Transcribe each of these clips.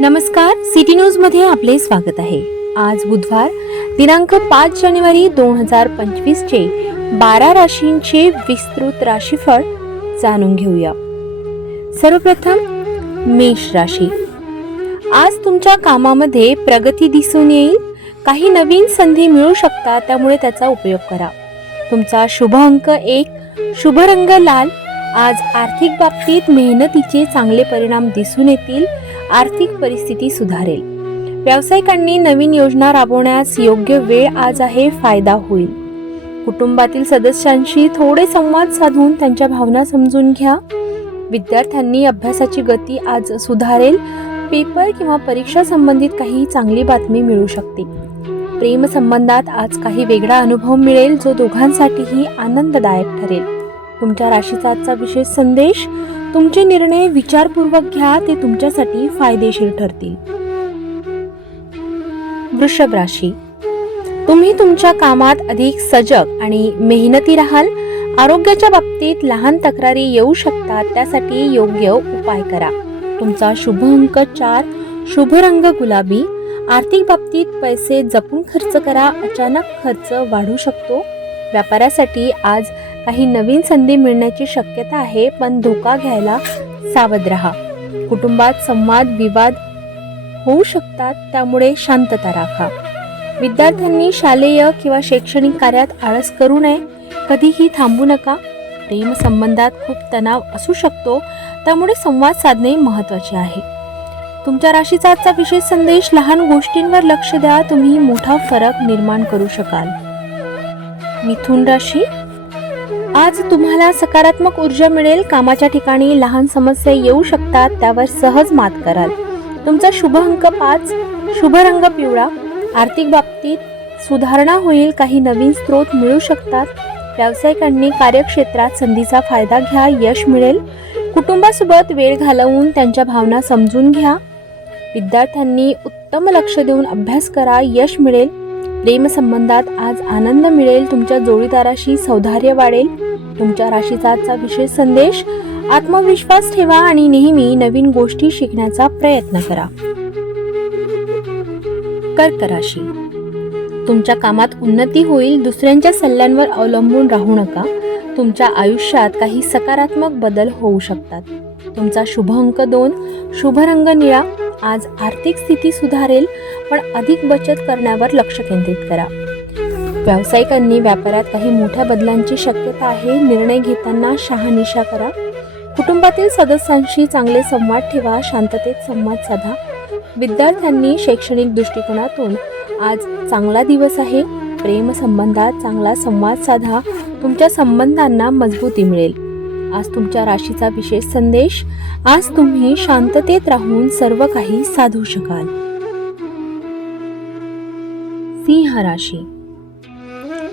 नमस्कार, city news मध्ये आपले स्वागत आहे. आज बुधवार दिनांक 5 जानेवारी 2025 चे 12 राशींचे विस्तृत राशीफळ जाणून घेऊया. सर्वप्रथम मेष राशी. आज तुमच्या कामामध्ये प्रगती दिसून येईल. काही नवीन संधी मिळू शकतात, त्यामुळे त्याचा उपयोग करा. तुमचा शुभ अंक 1, शुभ रंग लाल. आज आर्थिक बाबतीत मेहनतीचे चांगले परिणाम दिसून येतील. आर्थिक परिस्थिती सुधारेल. व्यावसायिकांनी नवीन योजना राबवण्यास योग्य वेळ आज आहे. फायदा होईल. कुटुंबातील सदस्यांशी थोडे संवाद साधून त्यांच्या भावना समजून घ्या. विद्यार्थ्यांनी अभ्यासाची गती आज सुधारेल. पेपर किंवा परीक्षा संबंधित काही चांगली बातमी मिळू शकते. प्रेम संबंधात आज काही वेगळा अनुभव मिळेल, जो दोघांसाठीही आनंददायक ठरेल. तुमच्या राशीचा आजचा विशेष संदेश: तुमचे निर्णय विचारपूर्वक घ्या, ते तुमच्यासाठी फायदेशीर ठरतील. वृषभ राशी. तुम्ही तुमच्या कामात अधिक सजग आणि मेहनती राहाल. आरोग्याच्या बाबतीत लहान तक्रारी येऊ शकतात, त्यासाठी योग्य उपाय करा. तुमचा शुभ अंक 4, शुभ रंग गुलाबी. आर्थिक बाबतीत पैसे जपून खर्च करा. अचानक खर्च वाढू शकतो. व्यापाऱ्यासाठी आज काही नवीन संधी मिळण्याची शक्यता आहे, पण धोका घ्यायला सावध राहा. कुटुंबात संवाद विवाद होऊ शकतात, त्यामुळे शांतता राखा. विद्यार्थ्यांनी शालेय किंवा शैक्षणिक कार्यात आळस करू नये. कधीही थांबू नका. प्रेम संबंधात खूप तणाव असू शकतो, त्यामुळे संवाद साधणे महत्त्वाचे आहे. तुमच्या राशीचा आजचा विशेष संदेश: लहान गोष्टींवर लक्ष द्या, तुम्ही मोठा फरक निर्माण करू शकाल. मिथुन राशी. आज तुम्हाला सकारात्मक ऊर्जा मिळेल. कामाच्या ठिकाणी लहान समस्या येऊ शकतात, त्यावर सहज मात कराल. तुमचा शुभ अंक 5, शुभ रंग पिवळा. आर्थिक बाबतीत सुधारणा होईल. काही नवीन स्रोत मिळू शकतात. व्यावसायिकांनी कार्यक्षेत्रात संधीचा फायदा घ्या. यश मिळेल. कुटुंबासोबत वेळ घालवून त्यांच्या भावना समजून घ्या. विद्यार्थ्यांनी उत्तम लक्ष देऊन अभ्यास करा. यश मिळेल. प्रेम संबंधात आज आनंद मिळेल. तुमच्या जोडीदाराशी सौहार्द वाढेल. तुमच्या राशीचा आजचा विशेष संदेश: आत्मविश्वास ठेवा आणि नेहमी नवीन गोष्टी शिकण्याचा प्रयत्न करा. कर्क राशी. तुमच्या कामात उन्नती होईल. दुसऱ्यांच्या सल्ल्यांवर अवलंबून राहू नका. तुमच्या आयुष्यात काही सकारात्मक बदल होऊ शकतात. तुमचा शुभ अंक 2, शुभ रंग निळा. आज आर्थिक स्थिती सुधारेल, पण अधिक बचत करण्यावर लक्ष केंद्रित करा. व्यावसायिकांनी व्यापारात काही मोठ्या बदलांची शक्यता आहे. निर्णय घेताना शहानिशा करा. कुटुंबातील सदस्यांशी चांगले संवाद ठेवा. शांततेत संवाद साधा. विद्यार्थ्यांनी शैक्षणिक दृष्टिकोनातून आज चांगला दिवस आहे. प्रेम संबंधात चांगला संवाद साधा. तुमच्या संबंधांना मजबूती मिळेल. आज तुमच्या राशीचा विशेष संदेश: आज तुम्ही शांततेत राहून सर्व काही साधू शकाल. सिंह राशी.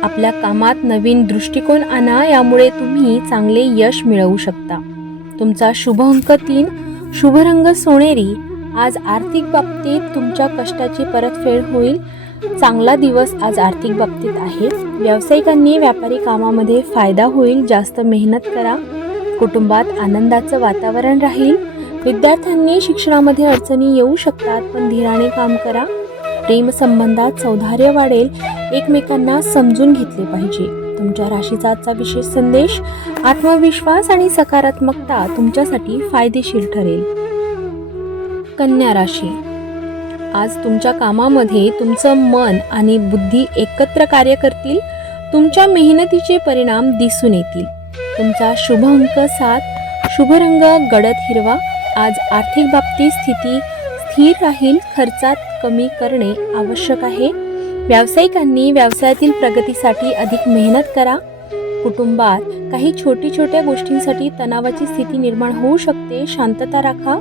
आपल्या कामात नवीन दृष्टिकोन आणा, यामुळे तुम्ही चांगले यश मिळवू शकता. तुमचा शुभ अंक 3, शुभ रंग सोनेरी. आज आर्थिक बाबतीत तुमच्या कष्टाची परतफेड होईल. चांगला दिवस आज आर्थिक बाबतीत आहे. व्यावसायिकांनी व्यापारी कामामध्ये फायदा होईल. जास्त मेहनत करा. कुटुंबात आनंदाचं वातावरण राहील. विद्यार्थ्यांनी शिक्षणामध्ये अडचणी येऊ शकतात, पण धीराने काम करा. प्रेम संबंधात सौहार्द वाढेल. एकमेकांना समजून घेतले पाहिजे. तुमच्या राशीचा आजचा विशेष संदेश: आत्मविश्वास आणि सकारात्मकता तुमच्यासाठी फायदेशीर ठरेल. कन्या राशी. आज तुमच्या कामामध्ये तुमचं मन आणि बुद्धी एकत्र कार्य करतील. तुमच्या मेहनतीचे परिणाम दिसून येतील. तुमचा शुभ अंक 7, शुभ रंग गडद हिरवा. आज आर्थिक बाबतीत स्थिती स्थिर राहील. खर्चात कमी करणे आवश्यक आहे. व्यावसायिकांनी व्यवसायातील प्रगतीसाठी अधिक मेहनत करा. कुटुंबात काही छोट्या गोष्टींसाठी तणावाची स्थिती निर्माण होऊ शकते. शांतता राखा.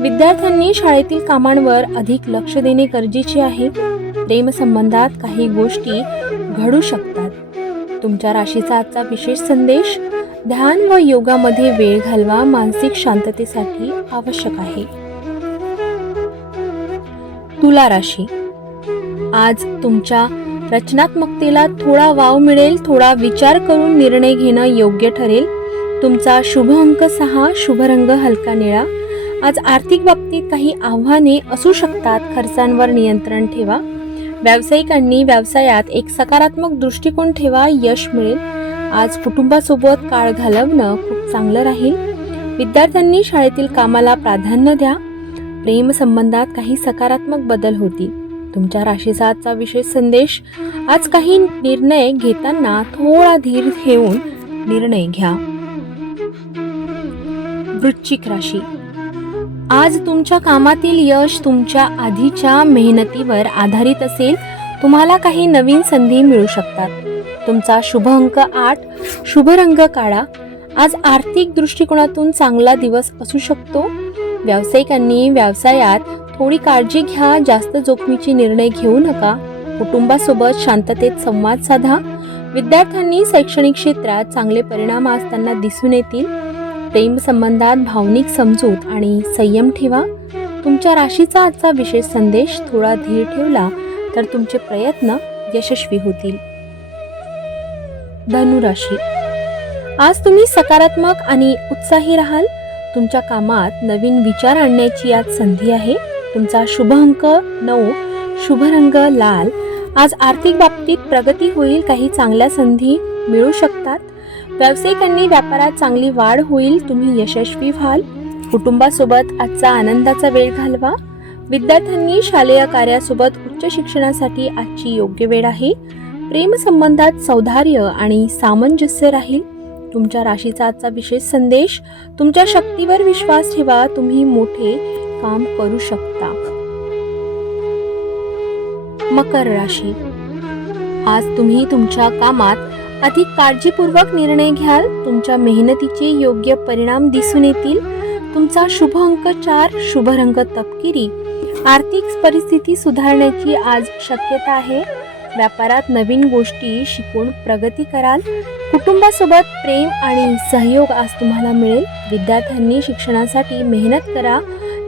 विद्यार्थ्यांनी शाळेतील कामांवर अधिक लक्ष देणे गरजेचे आहे. प्रेम संबंधात काही गोष्टी घडू शकतात. तुमच्या राशीचा आजचा विशेष संदेश: ध्यान व योगामध्ये वेळ घालवा. मानसिक शांततेसाठी आवश्यक आहे. तुला राशी. आज तुमच्या रचनात्मकतेला थोडा वाव मिळेल. थोडा विचार करून निर्णय घेणं योग्य ठरेल. तुमचा शुभ अंक 6, शुभ रंग हलका निळा. आज आर्थिक बाबतीत काही आव्हाने असू शकतात. खर्चांवर नियंत्रण ठेवा. व्यावसायिकांनी व्यवसायात एक सकारात्मक दृष्टिकोन ठेवा. यश मिळेल. आज कुटुंबासोबत काळ घालवणं खूप चांगलं राहील. विद्यार्थ्यांनी शाळेतील कामाला प्राधान्य द्या. प्रेम संबंधात काही सकारात्मक बदल होतील. तुमच्या राशीचा आजचा विशेष संदेश: आज काही निर्णय घेताना थोडा धीर ठेवून निर्णय घ्या. वृश्चिक राशी. आज तुमच्या कामातील यश तुमच्या आधीच्या मेहनतीवर आधारित असेल. तुम्हाला काही नवीन संधी मिळू शकतात. तुमचा शुभ अंक 8, शुभ रंग काळा. आज आर्थिक दृष्टिकोनातून चांगला दिवस असू शकतो. व्यावसायिकांनी व्यवसायात थोडी काळजी घ्या. जास्त जोखमीचे निर्णय घेऊ नका. कुटुंबासोबत शांततेत संवाद साधा. विद्यार्थ्यांनी शैक्षणिक क्षेत्रात चांगले परिणाम असताना दिसून येतील. प्रेम संबंधात भावनिक समजूत आणि संयम ठेवा. तुमच्या राशीचा आजचा विशेष संदेश: थोडा धीर ठेवला तर तुमचे प्रयत्न यशस्वी होतील. धनुराशी. आज तुम्ही सकारात्मक आणि उत्साही राहाल. तुमच्या कामात नवीन विचार आणण्याची आज संधी आहे. तुमचा शुभ अंक 9, शुभ रंग लाल. आज आर्थिक बाबतीत प्रगती होईल. काही चांगल्या संधी मिळू शकतात. व्यावसायिकांनी व्यापारात चांगली वाढ होईल. तुम्ही यशस्वी व्हाल. कुटुंबासोबत आजचा आनंदाचा वेळ घालवा. विद्यार्थ्यांनी शालेय कार्यासोबत उच्च शिक्षणासाठी आजची योग्य वेळ आहे. प्रेम संबंधात सौहार्द आणि सामंजस्य राहील. तुमच्या राशीचा आजचा विशेष संदेश: तुमच्या शक्तीवर विश्वास ठेवा. तुम्ही मोठे काम करू शकता. मकर राशी. आज तुम्ही तुमच्या कामात अधिक काळजीपूर्वक निर्णय घ्याल. तुमच्या मेहनतीचे योग्य परिणाम दिसून येतील. तुमचा शुभ अंक 4, शुभ रंग तपकिरी. आर्थिक परिस्थिती सुधारण्याची आज शक्यता आहे. व्यापारात नवीन गोष्टी शिकून प्रगती कराल. कुटुंबासोबत प्रेम आणि सहयोग आज तुम्हाला मिळेल. विद्यार्थ्यांनी शिक्षणासाठी मेहनत करा.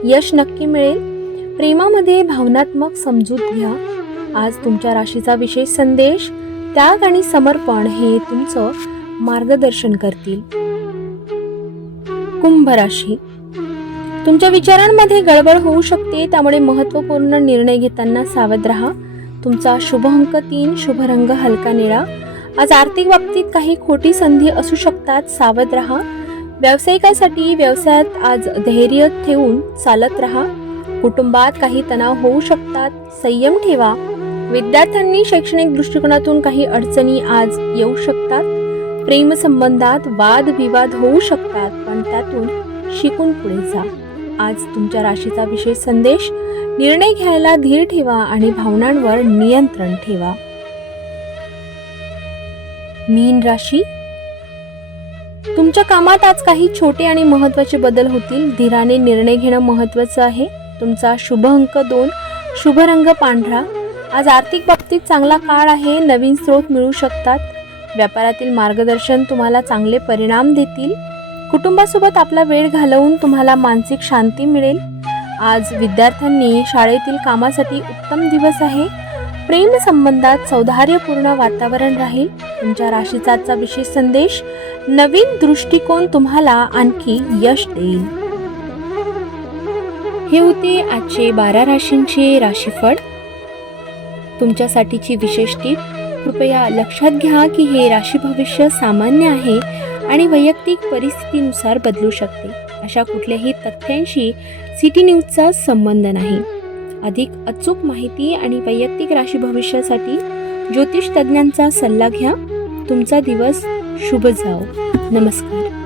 यश नक्की मिळेल. प्रेमामध्ये भावनात्मक समजूत घ्या. आज तुमच्या राशीचा विशेष संदेश: त्याग आणि समर्पण हे तुमचं मार्गदर्शन करतील. कुंभ राशी. तुमच्या विचारांमध्ये गडबड होऊ शकते, त्यामुळे महत्त्वपूर्ण निर्णय घेताना सावध राहा. तुमचा शुभ अंक 3, शुभ रंग हलका निळा. आज आर्थिक बाबतीत काही खोटी संधी असू शकतात. सावध राहा. व्यावसायिकासाठी व्यवसायात आज धैर्य ठेवून चालत राहा. कुटुंबात काही तणाव होऊ शकतात. संयम ठेवा. विद्यार्थ्यांनी शैक्षणिक दृष्टिकोनातून काही अडचणी आज येऊ शकतात. प्रेम संबंधात वाद विवाद होऊ शकतात, पण त्यातून शिकून पुढे जा. आज तुमच्या राशीचा विशेष संदेश: निर्णय घ्यायला धीर ठेवा आणि भावनांवर नियंत्रण ठेवा. मीन राशी. तुमच्या कामात आज काही छोटे आणि महत्त्वाचे बदल होतील. धीराने निर्णय घेणं महत्त्वाचं आहे. तुमचा शुभ अंक 2, शुभ रंग पांढरा. आज आर्थिक बाबतीत चांगला काळ आहे. नवीन स्रोत मिळू शकतात. व्यापारातील मार्गदर्शन तुम्हाला चांगले परिणाम देतील. कुटुंबासोबत आपला वेळ घालवून तुम्हाला मानसिक शांती मिळेल. आज विद्यार्थ्यांनी शाळेतील कामासाठी उत्तम दिवस आहे. प्रेम संबंधात सौहार्दपूर्ण वातावरण राहील. तुमच्या राशीचा आजचा विशेष संदेश: नवीन दृष्टिकोन तुम्हाला आणखी यश देईल. हे होते आजचे 12 राशींचे राशीफळ. तुमच्यासाठीची विशेष टीप: कृपया लक्षात घ्या की हे राशी भविष्य सामान्य आहे आणि वैयक्तिक परिस्थितीनुसार बदलू शकते. अशा कुठल्याही तथ्यांशी सिटी न्यूजचा संबंध नाही. अधिक अचूक माहिती आणि वैयक्तिक राशी भविष्यासाठी ज्योतिष तज्ञांचा सल्ला घ्या. तुमचा दिवस शुभ जाओ. नमस्कार.